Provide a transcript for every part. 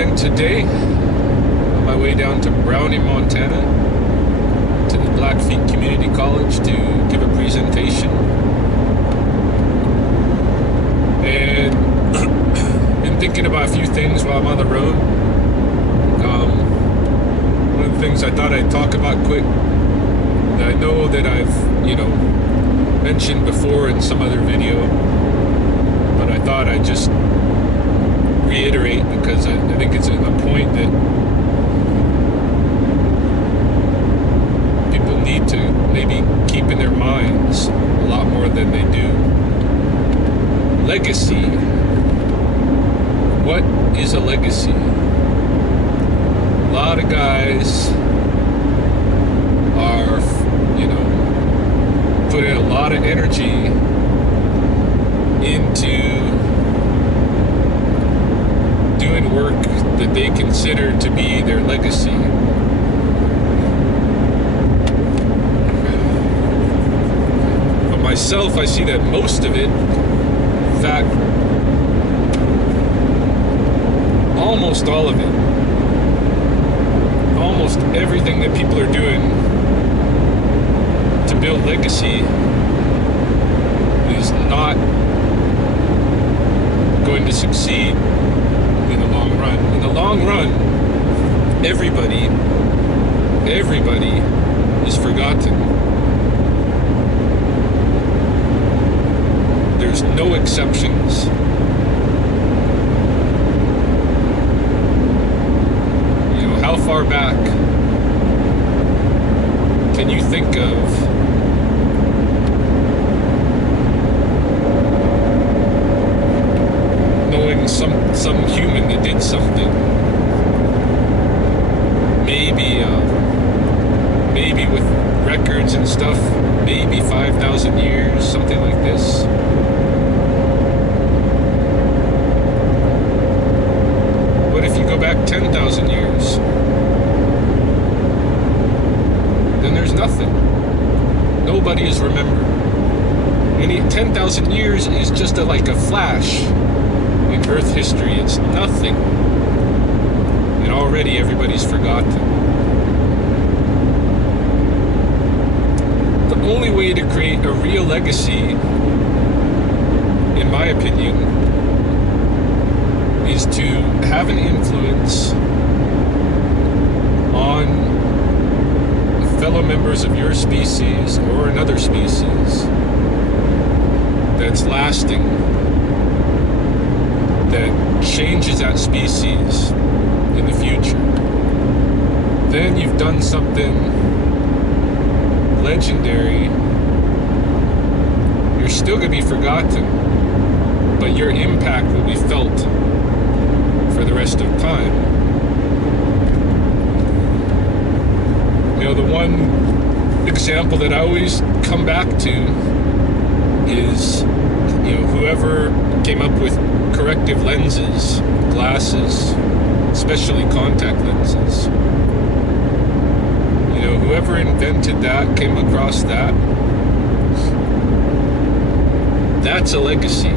again today, on my way down to Browning, Montana, to the Blackfeet Community College to give a presentation. And been thinking about a few things while I'm on the road. One of the things I thought I'd talk about quick, that I know that I've, mentioned before in some other video, but I thought I'd just reiterate because I think it's a point that people need to maybe keep in their minds a lot more than they do. Legacy. What is a legacy? A lot of guys are, putting a lot of energy into doing work that they consider to be their legacy. For myself, I see that most of it, in fact, almost all of it, almost everything that people are doing to build legacy is not going to succeed in the long run. In the long run, everybody is forgotten. There's no exceptions. How far back can you think of knowing some human that did something? Maybe with records and stuff, maybe 5,000 years, something like this. What if you go back 10,000 years? Then there's nothing. Nobody is remembered. 10,000 years is just like a flash in Earth history. It's nothing. And already everybody's forgotten. The only way to create a real legacy, in my opinion, is to have an influence on fellow members of your species or another species that's lasting, that changes that species in the future. Then you've done something legendary. You're still going to be forgotten, but your impact will be felt for the rest of time. The one example that I always come back to is, whoever came up with corrective lenses, glasses, especially contact lenses. Whoever invented that, came across that, that's a legacy.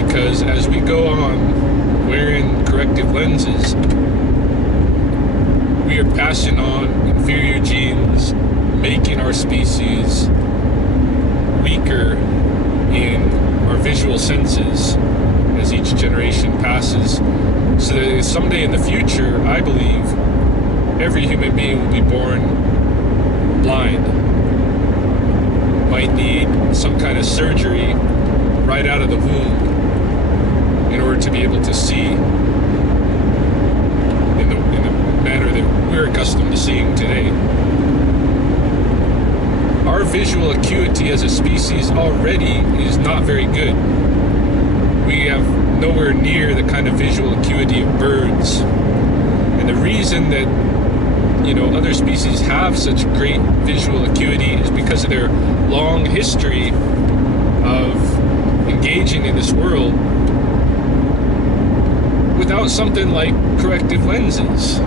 Because as we go on wearing corrective lenses, we are passing on inferior genes, making our species weaker in our visual senses as each generation passes. So that someday in the future, I believe, every human being will be born blind. Might need some kind of surgery right out of the womb in order to be able to see in the manner that we're accustomed to seeing today. Our visual acuity as a species already is not very good. We have nowhere near the kind of visual acuity of birds. And the reason that other species have such great visual acuity is because of their long history of engaging in this world without something like corrective lenses,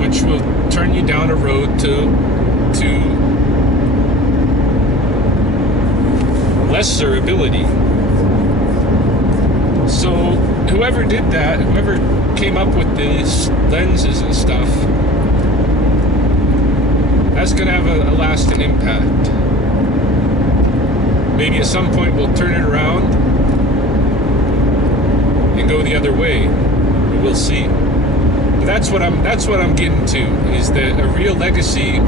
which will turn you down a road to lesser ability. So whoever did that, whoever came up with these lenses and stuff, that's going to have a lasting impact. Maybe at some point we'll turn it around and go the other way. We'll see. But that's what I'm getting to, is that a real legacy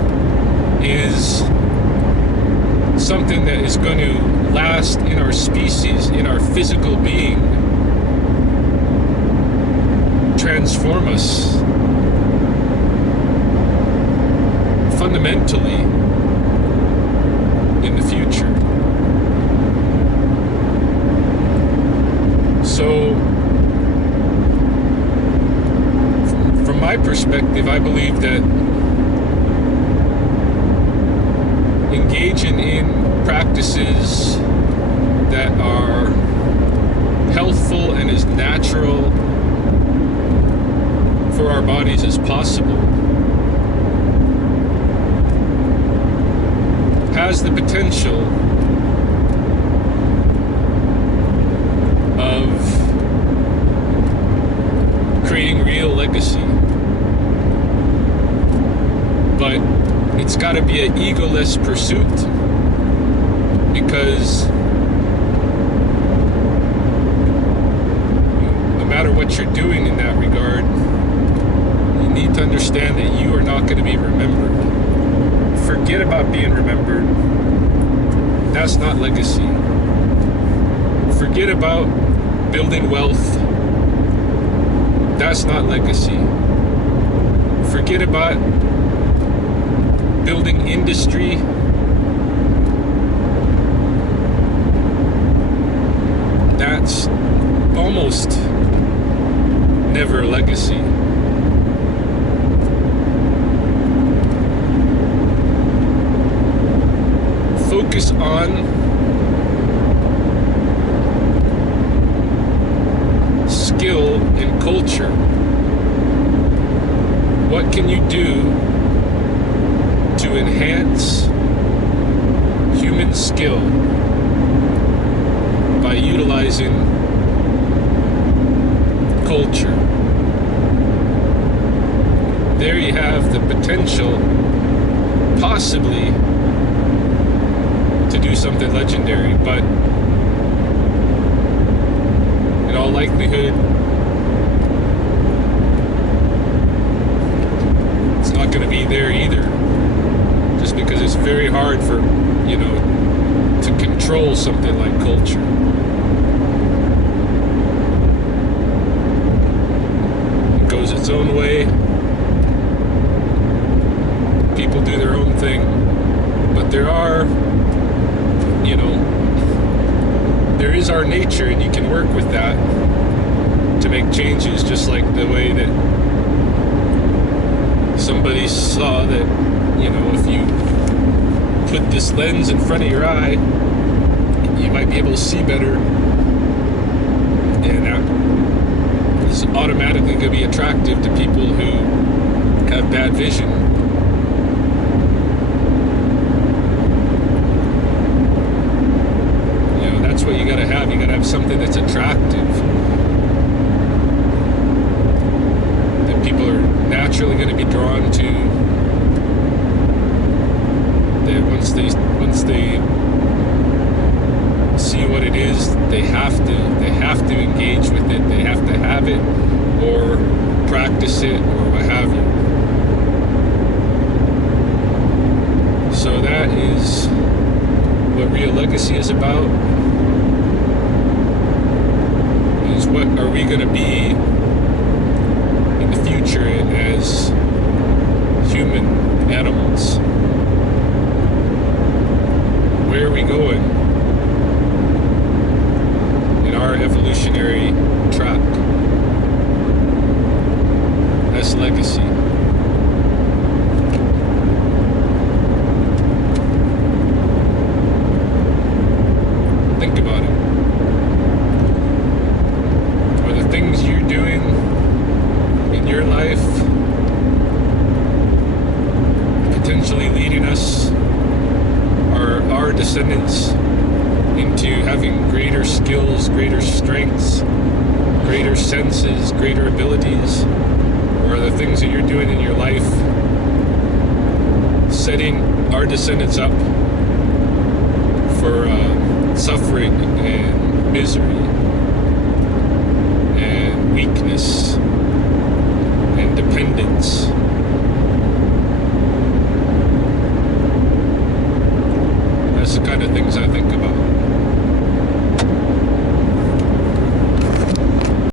is something that is going to last in our species, in our physical being, transform us fundamentally in the future. So, from my perspective, I believe that engaging in practices that are healthful and as natural for our bodies as possible has the potential of creating real legacy. But it's got to be an egoless pursuit, because no matter what you're doing in that regard, you need to understand that you are not going to be remembered. Forget about being remembered. That's not legacy. Forget about building wealth. That's not legacy. Forget about building industry. That's almost never a legacy. Focus on skill and culture. What can you do to enhance human skill by utilizing culture? There you have the potential, possibly, to do something legendary, but in all likelihood, it's not going to be there either. Just because it's very hard for, to control something like culture. It goes its own way. People do their own thing. But there are, there is our nature, and you can work with that to make changes, just like the way that somebody saw that, if you put this lens in front of your eye, you might be able to see better, and that is automatically going to be attractive to people who have bad vision. That's what you gotta have. You gotta have something that's attractive, that people are naturally gonna be drawn to, that once they see what it is, they have to engage with it, they have to have it, or practice it, or what have you. So that is what real legacy is about. Is what are we going to be in the future as human animals? Where are we going in our evolutionary track? That's legacy. Think about it. Things you're doing in your life potentially leading us, or our descendants, into having greater skills, greater strengths, greater senses, greater abilities, or the things that you're doing in your life, setting our descendants up for suffering and misery and weakness and dependence.